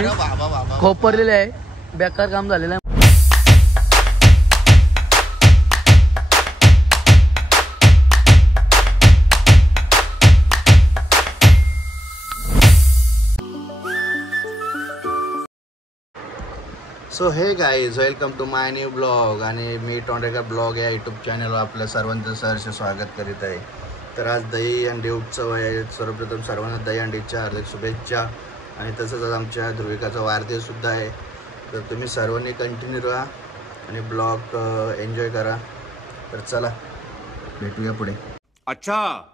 मी खोपरलेले आहे, बेकार काम झालेलं आहे. So hey guys, welcome to my new blog. आणि मी टोंडेकर ब्लॉग या यूट्यूब चॅनलवर आपल्या सर्वांचं सहर्ष स्वागत करीत आहे. तर आज दही अंडी उत्सव आहे. सर्वप्रथम सर्वांना दही अंडीच्या हार्दिक शुभेच्छा. आणि तसंच आज आमच्या ध्रुविकाचा वाढदिवससुद्धा आहे. तर तुम्ही सर्वांनी कंटिन्यू राहा आणि ब्लॉग एन्जॉय करा. तर चला भेटूया पुढे. अच्छा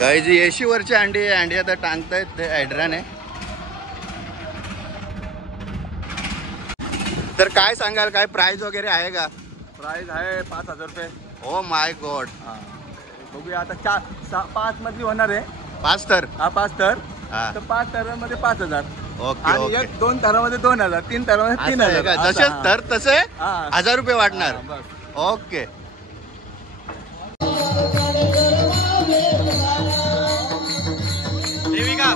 गाईज, येशीवरची अंडी आता टांगतायत ते हायड्राने. तर काय सांगाल, काय प्राइस वगैरे आहे का? प्राइस आहे 5,000 रुपये. Oh my God. बघूया आता 5 मधली होणार आहे. 5 तर? हा 5 तर. हा. तर 5 थरांमध्ये 5,000. ओके आणि ओके. एक 2 थरांमध्ये 2,000, 3 थरांमध्ये 3,000. जसे तर तसे हा. 1000 रुपये वाढणार. हा, बस. ओके. देविका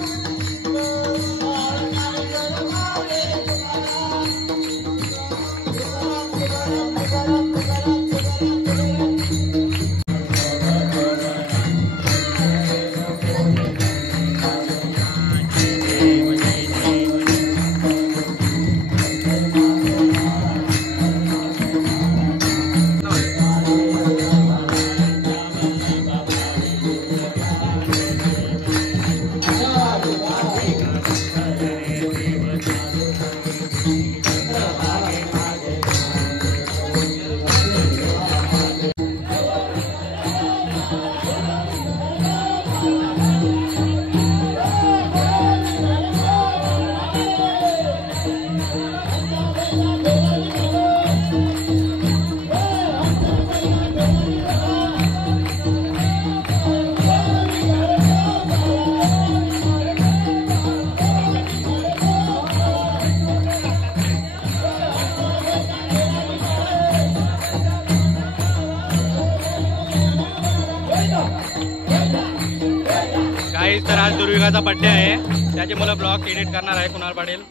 गाईज, तर आज दुर्विकाचा बर्थडे आहे. त्याचे मला ब्लॉग एडिट करणार आहे कुणाल पाटील.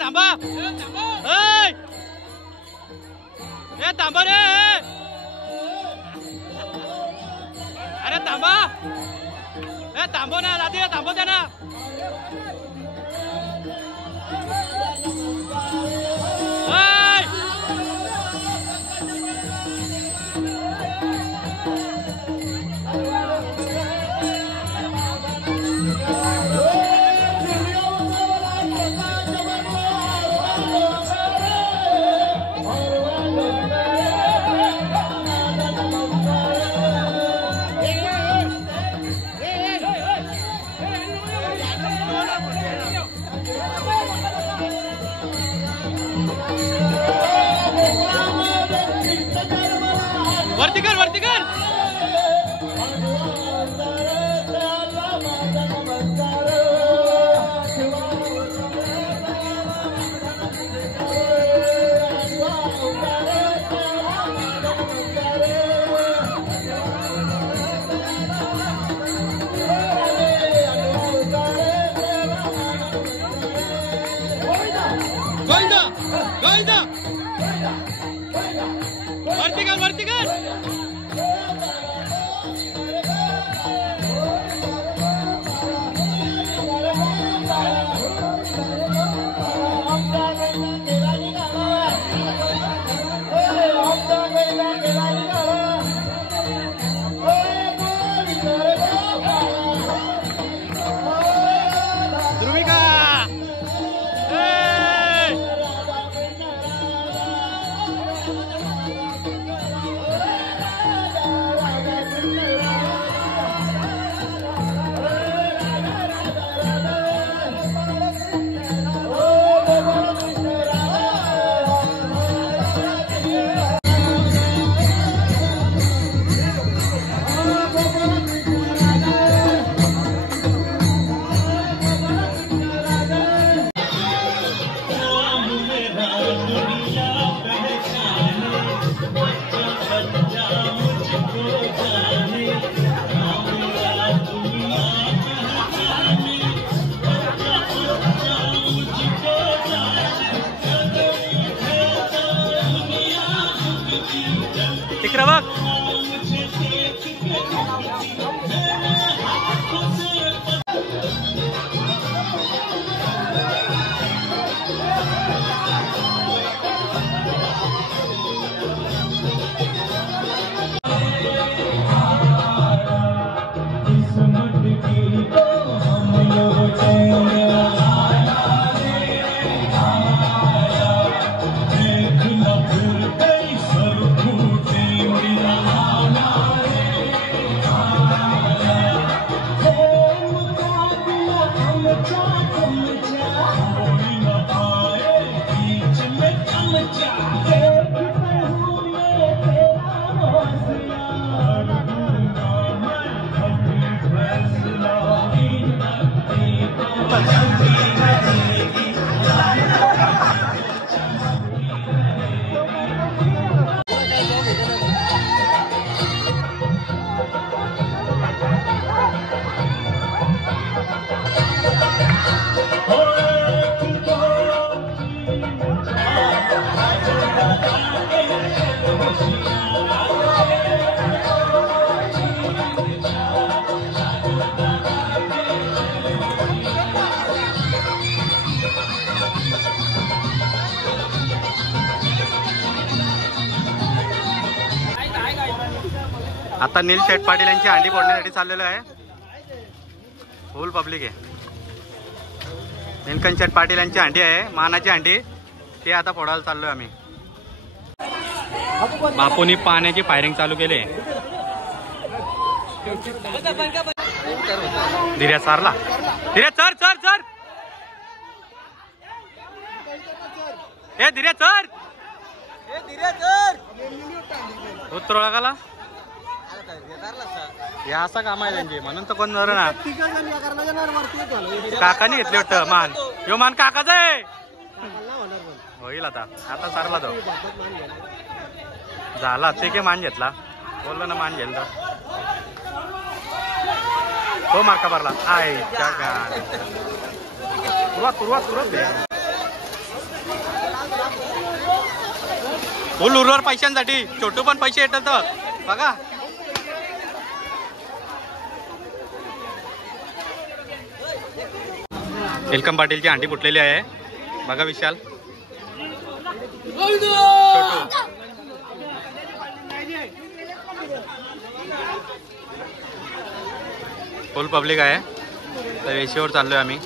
थांबा, थांबा रे. अरे थांबा, थांबव ना दादी, थांबव द्या ना. वरती कर, वरती कर. गोविंदा, गोविंदा. इकडे बघ. आता नील शेठ पाटील यांची अंडी फोडण्यासाठी चाललेलो आहे. फुल पब्लिक आहे. नीलकंठ शेठ पाटील यांची अंडी आहे, मानाची अंडी, ते आता फोडायला चाललोय आम्ही. बापूनी पाण्याची फायरिंग चालू केली. धीर्या सारला. धीर्या चर चर चर. ए धीर्या चर. उतरो लगाला. हे असा काम आहे त्यांची, म्हणून तर कोण नर ना. काकानी घेतले वाटतं मान. यो मान काकाचा आहे. होईल आता. आता सारला तो झाला. ते के मान घेतला. बोललो ना मान घेतला. हो मार्का भरला. आय सुरुवात फुल उर्वर पैशांसाठी. छोटू पण पैसे येतात बघा. नीलकंठ पाटीलची अंडी फुटलेली आहे बघा. विशाल, छोटू, फुल पब्लिक आहे. तर एशीवर चाललोय आम्ही.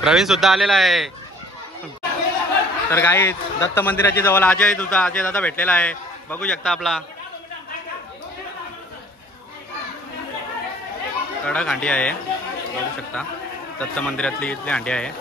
प्रवीण सुद्धा आलेला आहे. तर गाईज दत्त मंदिराच्या जवळ अजय दादा भेटलेला आहे. बघू शकता आपला कडक अंडी आहे. बघू शकता दत्त मंदिरातली इथली अंडी आहे.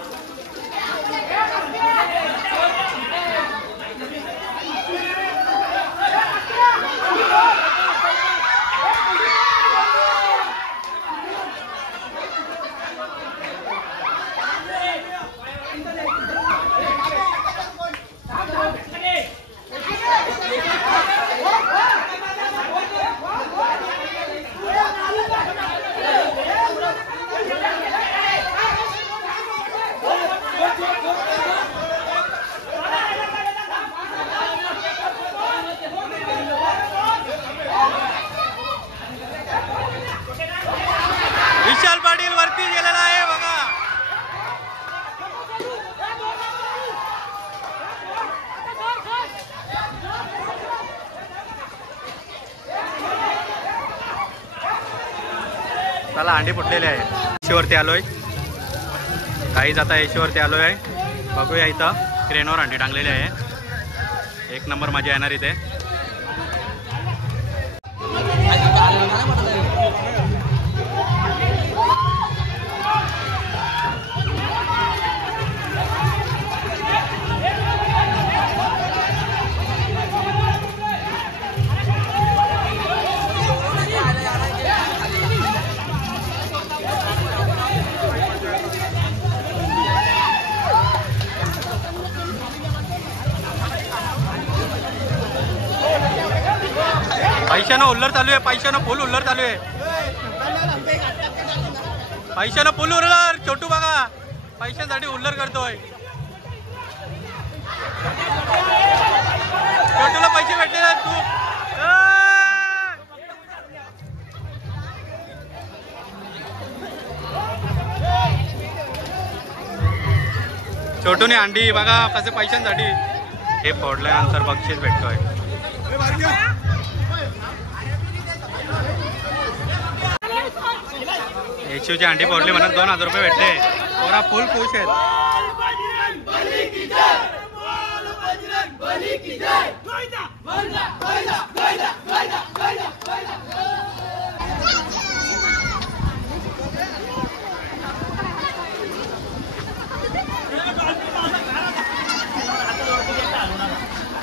विशाल पाटील वरती गेलेला आहे बघा. चला अंडी फुटलेले आहे. एशीवरती आलोय काहीच. आता एशीवरती आलोय आहे. बघूया इथं क्रेनवर अंडी टांगलेली आहे. एक नंबर मजा येणार इथे. पैशानं उल्लर चालू आहे. पैशानं फुल उल्लर चालू आहे. पैशानं फुल उल्लर. छोटू बघा पैशांसाठी उल्लर करतोय. छोटूने अंडी बघा कसे पैशांसाठी हे फोडल्यानंतर बक्षीस भेटतोय. येशूची अंडी फोडली म्हणून 2000 रुपये भेटले. पोरा फुल खुश आहेत.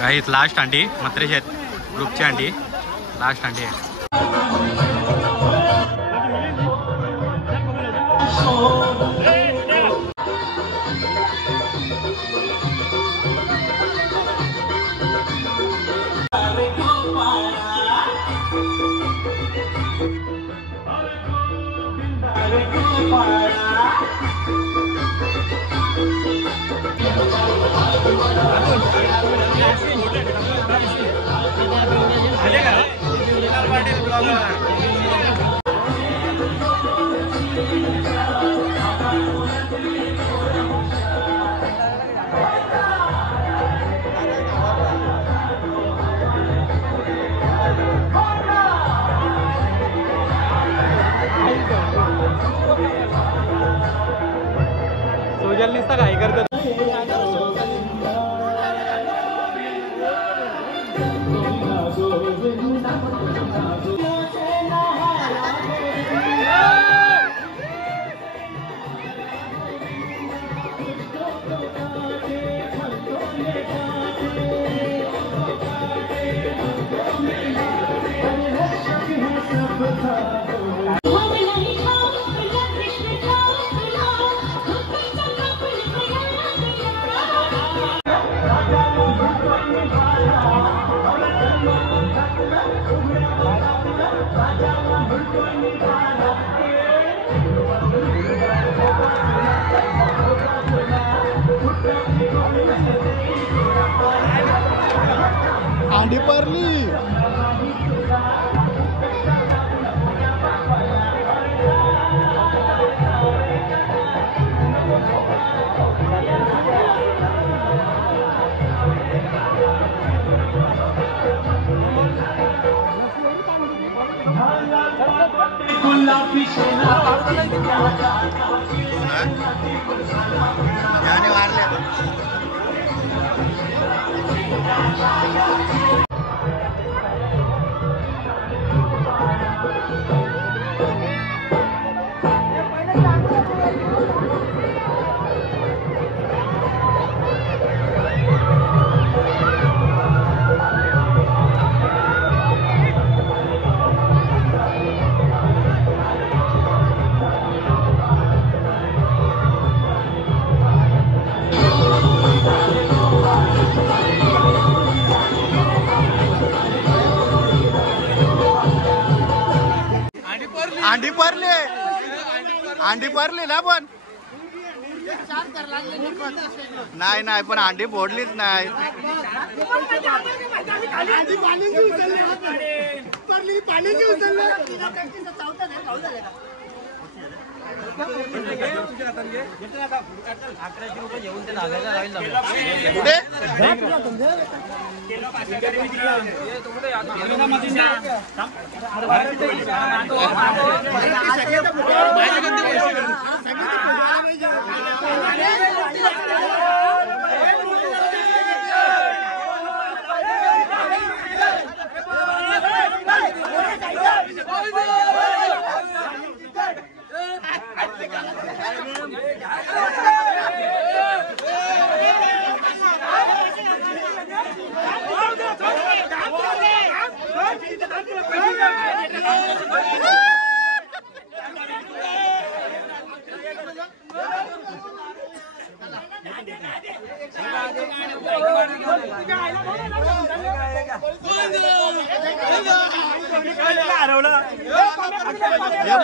काहीच लास्ट अंडी मत्रेश आहेत ग्रुपची अंडी लास्ट अंडी आहे. सोजल निसता काय करतो. अंडी परली अंडी पडली ना पण नाही नाही पण अंडी फोडलीच नाही.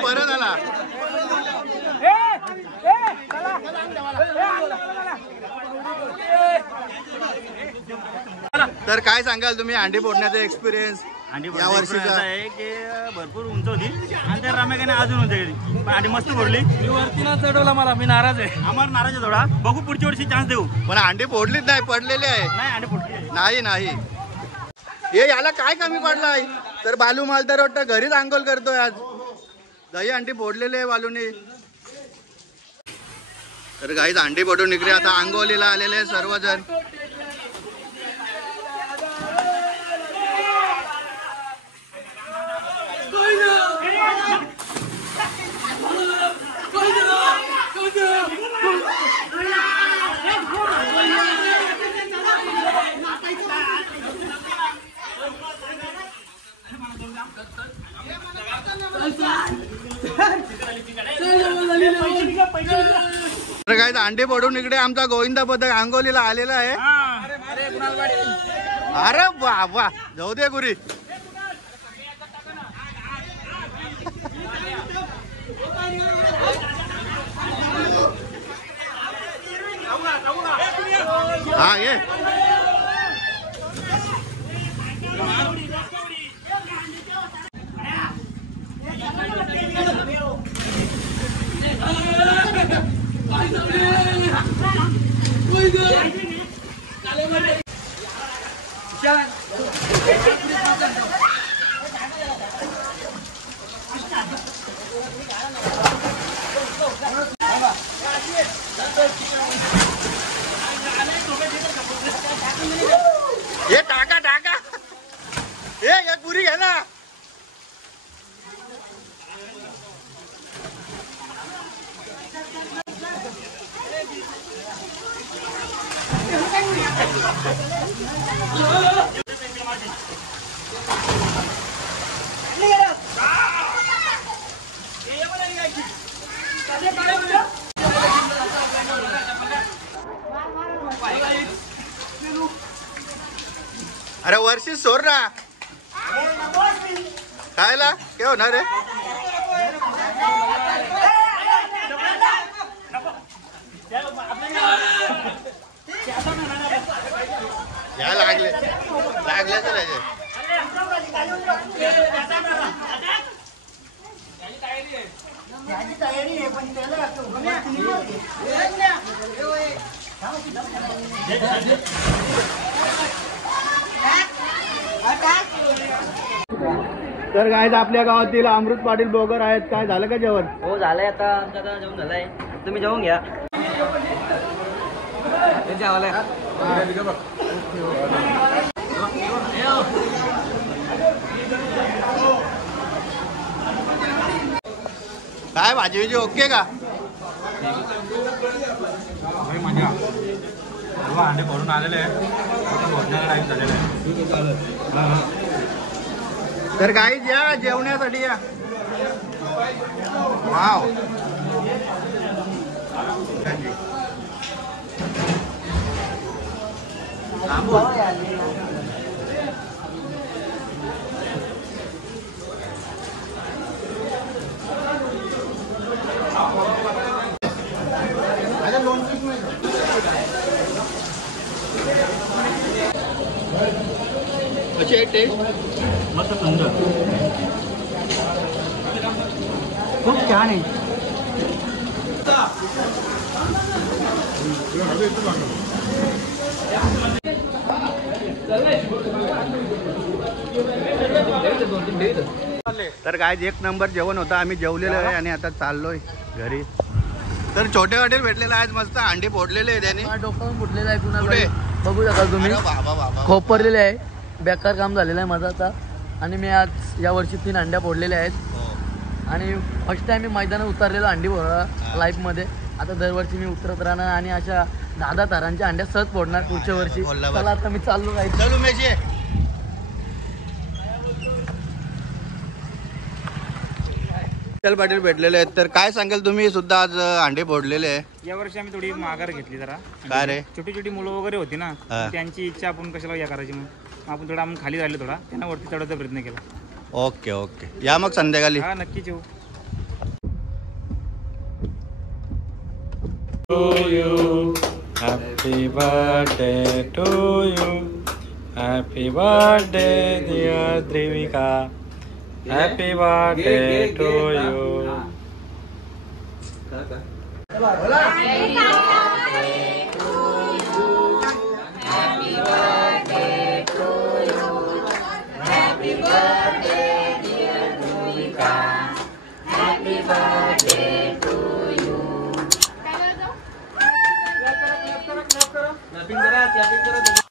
परत आला तर काय सांगाल तुम्ही अंडी फोडण्याचा एक्सपिरियन्स या वर्षीचा? आहे की भरपूर उंच होती आणि त्या रम्याकाने अजून उंच गेली पण अंडी मस्त फोडली. मी वरती ना चढवला मला, मी नाराज आहे. आम्हाला नाराज आहे थोडा. बघू पुढच्या वर्षी चान्स देऊ. पण अंडी फोडलीच नाही, पडलेली आहे. नाही अंडी फोडली नाही नाही हे याला काय कमी पडलाय? तर बालू मालदार वाटतं घरीच अंघोळ करतोय आज. दही अंडी फोडलेले आहे बालूने. तर गाईज अंडी फोडून निघले. आता अंघोलीला आलेले सर्वजण. तर काय अंडे पडून इकडे आमचा गोविंदा पथक अंगोलीला आलेला आहे. अरे वा वा, जाऊ दे गुरी. हा ये ये टाका टाका. एक पुरी घे ना. अरे वर्षी सोड ना. खायला काय होणार रे? या लागले लागले तर तर काय आपल्या गावातील अमृत पाटील ब्लॉगर आहेत. काय झालं का जेवण? हो झालंय, आता आमचं आता जेवण झालंय. तुम्ही जेवून घ्या. काय भाजी विजी ओके का? अंडे फोडून आलेले तर गाईज या जेवण्यासाठी या. वाव कशी आहे टेस्ट? मस्त सुंदर, खूप छान आहे. तर काय एक नंबर जेवण होतं. आम्ही जेवलेलो आहे आणि आता चाललोय घरी. तर छोटे हॉटेल भेटलेलं आज मस्त अंडी फोडलेले आहे त्याने. डोक्यावरून फुटलेलं आहे कुणाला कुठे? बघू शकाल तुम्ही. अरे बाबा बाबा. खोपरलेले आहे. बेकार काम झालेलं आहे माझं आता. आणि मी आज या वर्षी 3 अंड्या फोडलेल्या आहेत. आणि फर्स्ट टाइम मी मैदानात उतरलेलो अंडी फोडा लाईफमध्ये. आता दरवर्षी मी उतरत राहणार आणि अशा 10 तारांच्या अंड्या सहज फोडणार पुढच्या वर्षी. चला आता मी चाललो काय. चलू मेशी. पाटील भेटलेले आहेत. तर काय सांगाल तुम्ही सुद्धा आज अंडे फोडलेले आहे? या वर्षी आम्ही थोडी माघार घेतली जरा. काय रे? छोटी छोटी मुलं वगैरे होती ना, त्यांची इच्छा आपण कशाला या करायची. मग आपण थोडा खाली राहिलो, थोडा त्यांना वरती चढवण्याचा प्रयत्न केला. ओके ओके, या मग संध्याकाळी. हा नक्कीच येऊ. Happy birthday to you. Happy birthday dear Devika. Happy birthday to you. Clapping करा.